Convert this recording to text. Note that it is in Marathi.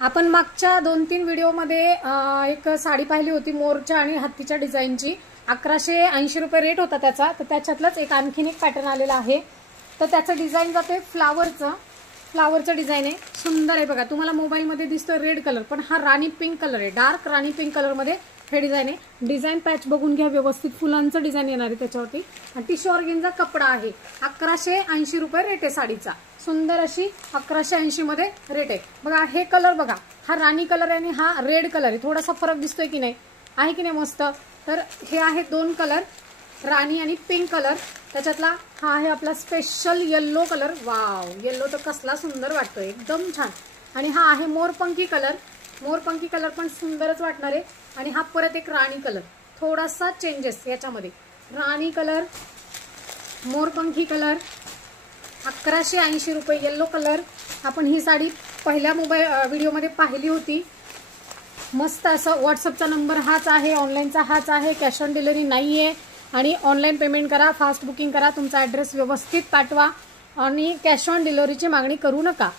आपण मागच्या 2-3 व्हिडिओमध्ये एक साडी पाहिली होती मोरच्या आणि हत्तीच्या डिझाईनची. 1180 रुपये रेट होता त्याचा. तर त्याच्यातलंच एक आणखीन एक पॅटर्न आलेला आहे. तर त्याचं डिझाईन जाते फ्लावरचं डिझाईन आहे. सुंदर आहे बघा. तुम्हाला मोबाईलमध्ये दिसतोय रेड कलर, पण हा राणी पिंक कलर आहे. डार्क राणी पिंक कलरमध्ये हे डिझाईन आहे. डिझाईन पॅच बघून घ्या व्यवस्थित. फुलांचं डिझाईन येणार आहे त्याच्यावरती. आणि टिश्यू ऑर्गेन्झा कपडा आहे. 1180 रुपये रेट आहे साडीचा. सुंदर अशी 1180 मध्ये रेट आहे बघा. हे कलर बघा, हा राणी कलर आहे आणि हा रेड कलर आहे. थोडासा फरक दिसतोय की नाही, आहे की नाही मस्त. तर हे आहेत दोन कलर, राणी आणि पिंक कलर. त्याच्यातला हा आहे आपला special yellow colour. Wow, yellow तर कसला सुंदर वाटतोय, एकदम छान. आणि हा आहे मोरपंखी कलर. मोरपंखी कलर पण सुंदरच वाटणार आहे. आणि हा परत एक राणी कलर, थोडासा चेंजेस याच्यामध्ये. राणी कलर, मोरपंखी कलर, 1180 रुपये. Yellow colour. आपण ही साडी पहिल्या व्हिडिओमध्ये पाहिली होती. मस्त असं. व्हॉट्सअपचा नंबर हाच आहे, ऑनलाईनचा हाच आहे. कॅश ऑन डिलिव्हरी नाही आहे. आणि ऑनलाईन पेमेंट करा, फास्ट बुकिंग करा, तुमचा ॲड्रेस व्यवस्थित पाठवा आणि कॅश ऑन डिलिव्हरीची मागणी करू नका.